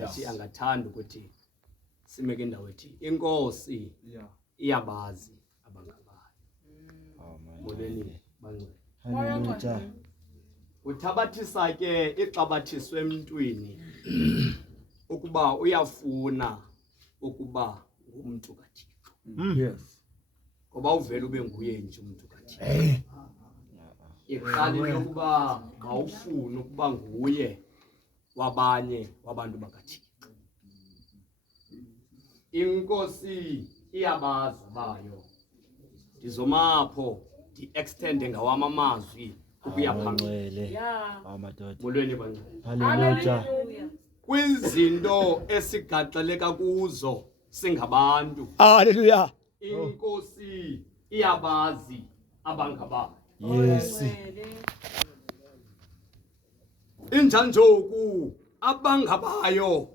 wathi angathanda ukuthi simeke indawo ethi inkosi iyabazi abangabayo. Molweni bangcwele. Haleluya. Uthabathisa ke ixabathiswe emntwini ukuba uyafuna ukuba ngumuntu kaThixo. Yes. Ngoba uvela ube nguye nje umuntu kaThixo. Iqala lokuba awufuni ukuba nguye wabanye wabantu bakaThixo. Inkosi iyabazi bayo. Ndizomapho di-extende ngawama amazwi ukuya phambili. Amadoda. Molweni bangcwele. Haleluya. Kwizinto esigaxeleka kuzo singabantu. Haleluya. Inkosi iyabazi abangabayo. Yes. Injanjoku abangabayo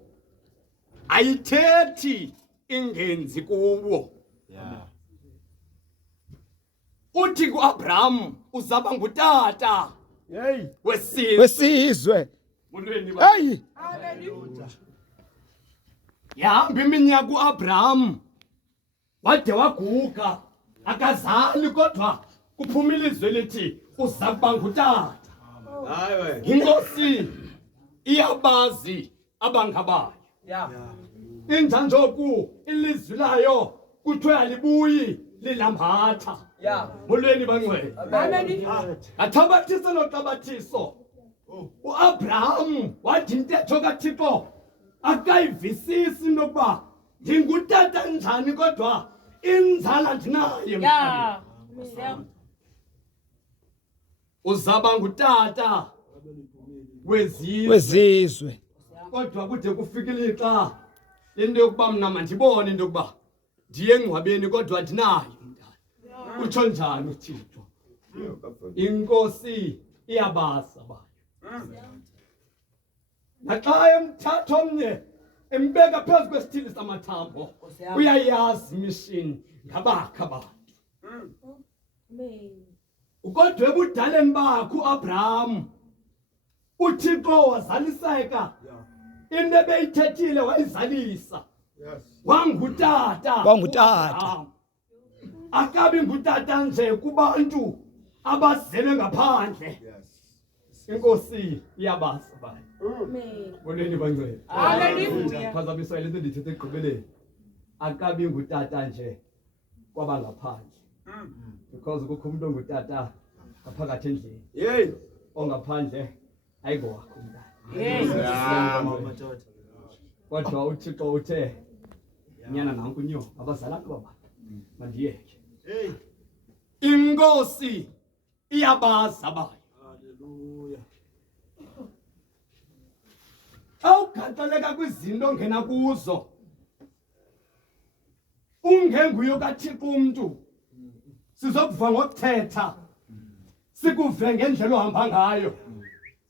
ayithethi ingenzi kuwo. Yeah. Uthi kuAbraham uzaba ngutata Hey. wesizwe. Molweni ba. Hey. Yahamba iminyaka uAbraham wade waguga akazali kodwa kuphuma ilizwi lithi uzaba ngutata. Hayiwe. Inkosi iyabazi abangabayo. Injanjoku ilizwi layo kuthiwe alibuyi lilambatha. Molweni bangcwele. Athabathisa noxabathiso. uAbraham wathi intetho kaThixo akayivisisi nokuba ndingutata njani kodwa inzala ndinayo. Uzaba ngutata Wezizwe. kodwa kude kufika ilixa into yokuba mna mandibone into yokuba ndiye engcwabeni kodwa ndinayo umntana. Utsho njani uThixo? Inkosi iyabazi abayo. Naxa emthatha omnye embeka phezu kwesithili samathambo uyayazi imishini ngabakho abantu. Kodwa ebudaleni bakho uAbraham uThixo wazaliseka. Into ebeyithethile wayizalisa. Wangutata. Akabi ngutata nje kubantu abazelwe ngaphandle. Inkosi iyabazi bayo. Molweni bangcwele. Haleluya. Phazamiswa lento ndithethe ekugqibeleni. Akabi ngutata nje kwabangaphandle. Because kukho umuntu ongutata ngaphakathi endlini. Hey. Ongaphandle ayingowakho umntana. Amadoda. Kodwa uThixo uthe nyana nanku nyo abazalana baba mandiyeke. Hey. Inkosi iyabazi abayo. Haleluya. Awugaxeleka kwizinto ongena kuzo ungenguyo kaThixo umuntu sizokuva ngokuthetha sikuve ngendlela ohamba ngayo.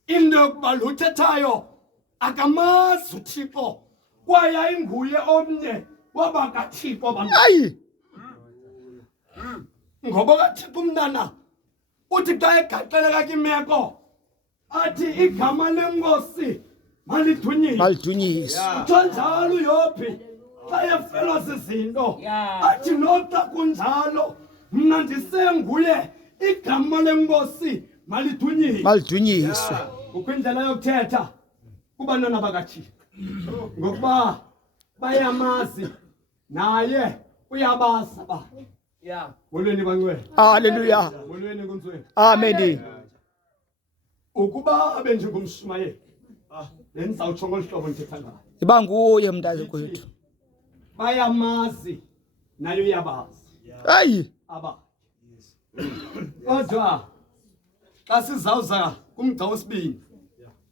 Into yokuba lo uthethayo akamazi uThixo kwaye ayinguye omnye wabakaThixo abantu. Hey. Ngoba kaThixo umntana uthi xa egaxeleka kwimeko athi igama lenkosi malidunyiswe. Malidunyiswe. Utsho njalo uYobhi xa efelwa zizinto athi noxa kunjalo mna ndisenguye igama lenkosi malidunyiswe. Kukho indlela yokuthetha kubantwana bakaThixo ngokuba bayamazi naye uyabazi abantu. Molweni bangcwele. Haleluya. Molweni kunzweni. Amen. Ukuba abe njengomshumayeli ndizawutsho ngolu hlobo ndithetha ngayo. Iba nguye mntazi kwethu. Bayamazi naye uyabazi Hey. aba. Kodwa xa sizawuza kumgca wesibini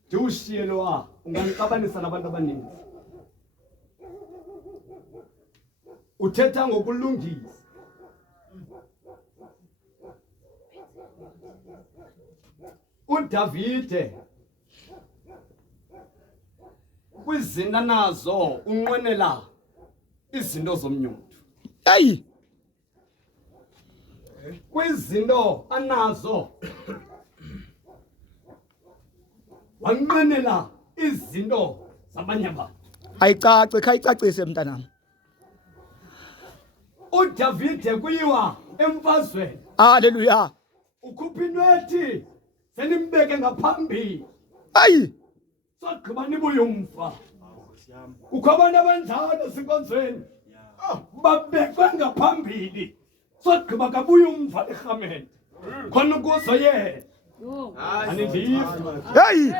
ndiwushiye lowa unganixabanisa nabantu abaninzi. Uthetha ngokulungisa. uDavide kwizinto nazo unqwenela izinto zomnyuthu. Hey. Kwizinto anazo wanqwenela izinto zabanye abantu. Ayicace khayicacise mntanami. uDavide kuyiwa emfazweni. Haleluya. Ukhupha into ethi senimbeke ngaphambili. Hayi. Sagqiba nibuye umfa. Kukho abantu abanjalo sinkonzweni. Babekwe ngaphambili. Sagqiba kabuye umfa eRhamente. Khona ukuzo yena. Anidive. Hayi.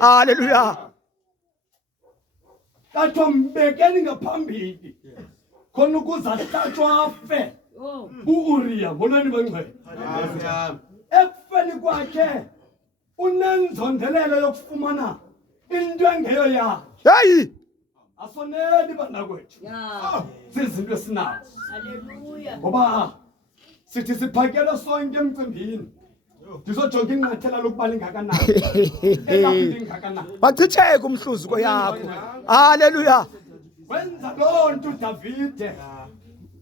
Haleluya. Katho mbekeni ngaphambili. Khona ukuze ahlatshwe afe. U-Uriya molweni bengcwele. Ekufeni kwakhe unenzondelelo yokufumana into engeyo yakhe. Hayi. Asoneli banakwethu. Sizinto esinazo. Haleluya. Ngoba sithi siphakela sonke emcimbini. Ndizojonga inqathela lokubala ingakanani. Elapha ingakanani. Wachitheka umhluzuko yakho. Haleluya. Wenza loo nto uDavide.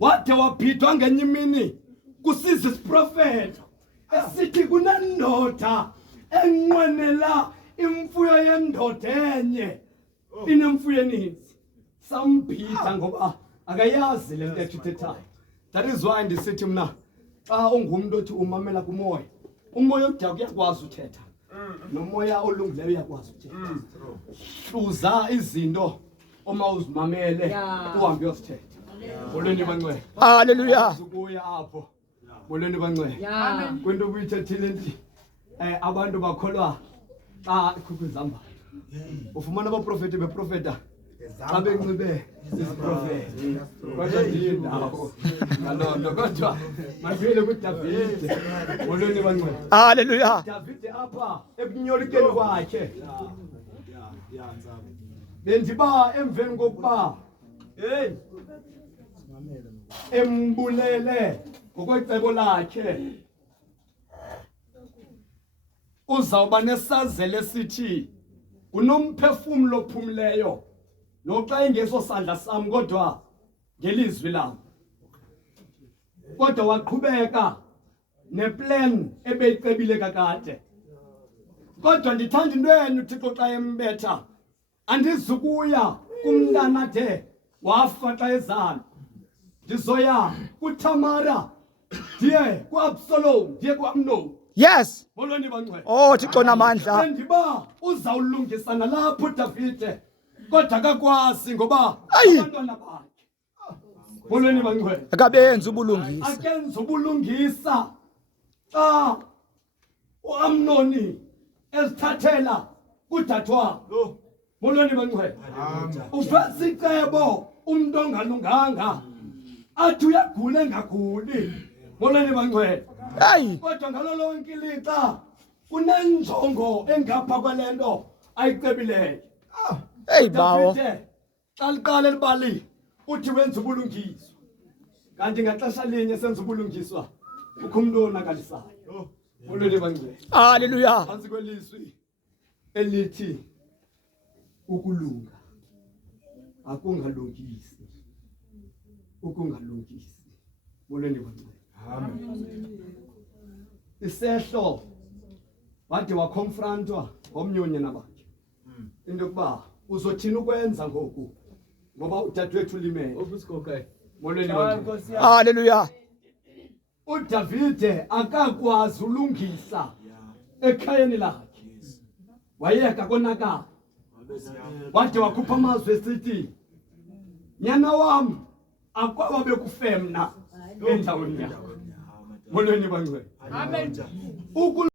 Wade waphithwa ngenye imini kusiza isiprofeta esithi kunendoda enqwenela imfuyo yendoda enye inemfuyo eninzi. Samphitha ngoba akayazi le nto ethethayo. That is why ndisithi mna xa ungumntu othi umamela kumoya, umoya omdaka uyakwazi uthetha nomoya olungileyo uyakwazi uthetha. Hluza izinto oma uzimamele uhambe uyosithetha. Molweni bangcwele. Haleluya. Ukuya apho. Molweni bangcwele. Kwinto obuyithethile nti abantu bakholwa xa ikhukuzamba. Ufumana abaprofeti beprofeta xa benxibe isiprofeta. Kodwa ndiyindawo. Ngalonto kodwa mandibuyele kuDavide. Molweni bangcwele. Haleluya. Davide apha ekunyolikeni kwakhe. Bendiba emveni kokuba embulele ngokwecebo lakhe. Uzawuba nesazelo esithi unomphefumulo ophumleyo noxa ingeso sandla sam kodwa ngelizwi lam. Kodwa waqhubeka neplan ebeyicebile kakade. Kodwa ndithanda into yenu uThixo xa embetha. Andizukuya kumntana de wafa xa ezana. Ndizoya kuThamara, ndiye kuAbsalom, ndiye kuAmnon. Yes. Molweni bangcwele. Oh Thixo namandla. Bendiba uzawulungisa nalapho uDavide. Kodwa akakwazi ngoba Ayi. abantwana bakhe. Molweni bangcwele. Akabenza ubulungisa. Akenza ubulungisa xa uAmnoni esithathela kudadwa. Molweni bangcwele. Uveza icebo umuntu ongalunganga. Athi uyagula engaguli. Molweni bangcwele. Hayi. Kodwa ngalo lonke ilixa kunenjongo engapha kwalento ayicebileyo. Hey bawo. Davide xa liqala libali uthi wenza ubulungiswa. Kanti ngaxesha linye senza ubulungiswa ukho umuntu onakalisayo. Molweni bangcwele. Haleluya. Phansi kwelizwi elithi ukulunga akungalungisi. Ukungalungisi. Molweni bangcwele. Isehlo wade wakonfrontwa ngomnyonyana bakhe. Into yokuba uzothini ukwenza ngoku ngoba udadewethu ulimele. Molweni bangcwele. Haleluya. uDavide akakwazi ulungisa ekhayeni lakhe. Wayeka konakala. Wade wakhupha amazwi esithi nyana wam akwaba bekufemna endaweni yakho. Molweni bangcwele. Amen.